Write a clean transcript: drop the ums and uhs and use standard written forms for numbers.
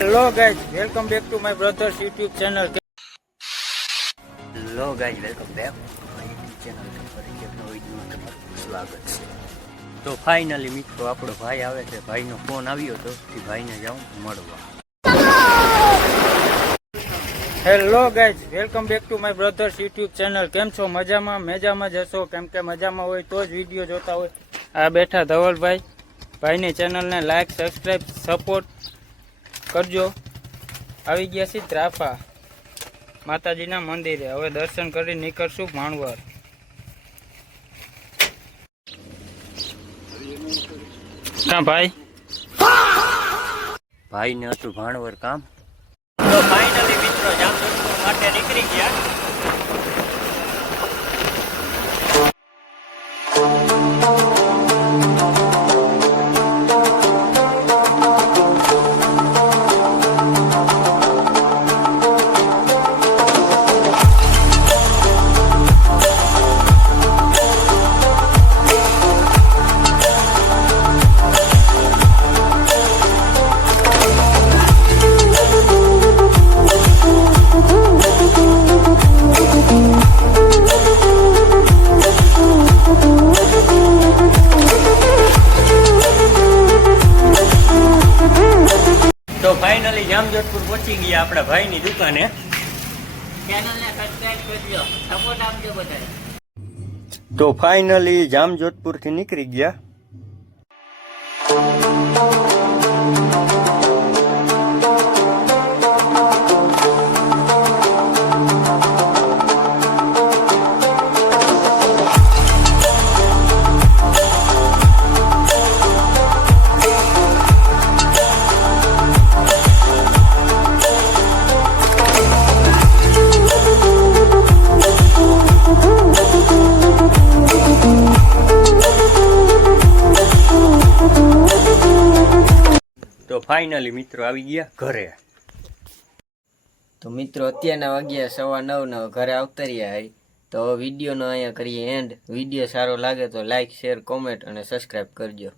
Hello guys, welcome back to my brothers YouTube channel. Hello guys, welcome back my YouTube channel. ફરીથી એક નવો વિડીયોમાં તમારું સ્વાગત છે. તો ફાઇનલી મિત્રો આપણો ભાઈ આવે છે. ભાઈનો ફોન આવ્યો હતો કે ભાઈને જાઉં મળવા. Hello guys, welcome back to my brothers YouTube channel. કેમ છો? મજામાં? મેજામાં જશો, કેમ કે મજામાં હોય તો જ વિડીયો જોતા હોય. આ બેઠા ધવલભાઈ, ભાઈની ચેનલને લાઈક, સબસ્ક્રાઈબ, સપોર્ટ કરજો. આવી ગયા છીએ ત્રાફા માતાજીના મંદિરે. હવે દર્શન કરી નીકળશું ભાણવર. ક્યાં ભાઈ? ભાઈને હતું ભાણવર કામ. તો ફાઇનલી મિત્રો જામજોધપુર માટે નીકળી ગયા. તો ફાઇનલી જામજોધપુર પહોંચી ગયા આપણા ભાઈની દુકાને. ચેનલને સબસ્ક્રાઇબ કરજો, સપોર્ટ આપજો બધાય. તો ફાઇનલી જામજોધપુરથી નીકળી ગયા. તો ફાઇનલી મિત્રો આવી ગયા ઘરે. તો મિત્રો અત્યારના વાગ્યા 9:15 ઘરે આવતર્યા હોય. તો વિડીયોનો અહીંયા કરીએ એન્ડ. વિડીયો સારો લાગે તો લાઈક, શેર, કોમેન્ટ અને સબસ્ક્રાઈબ કરજો.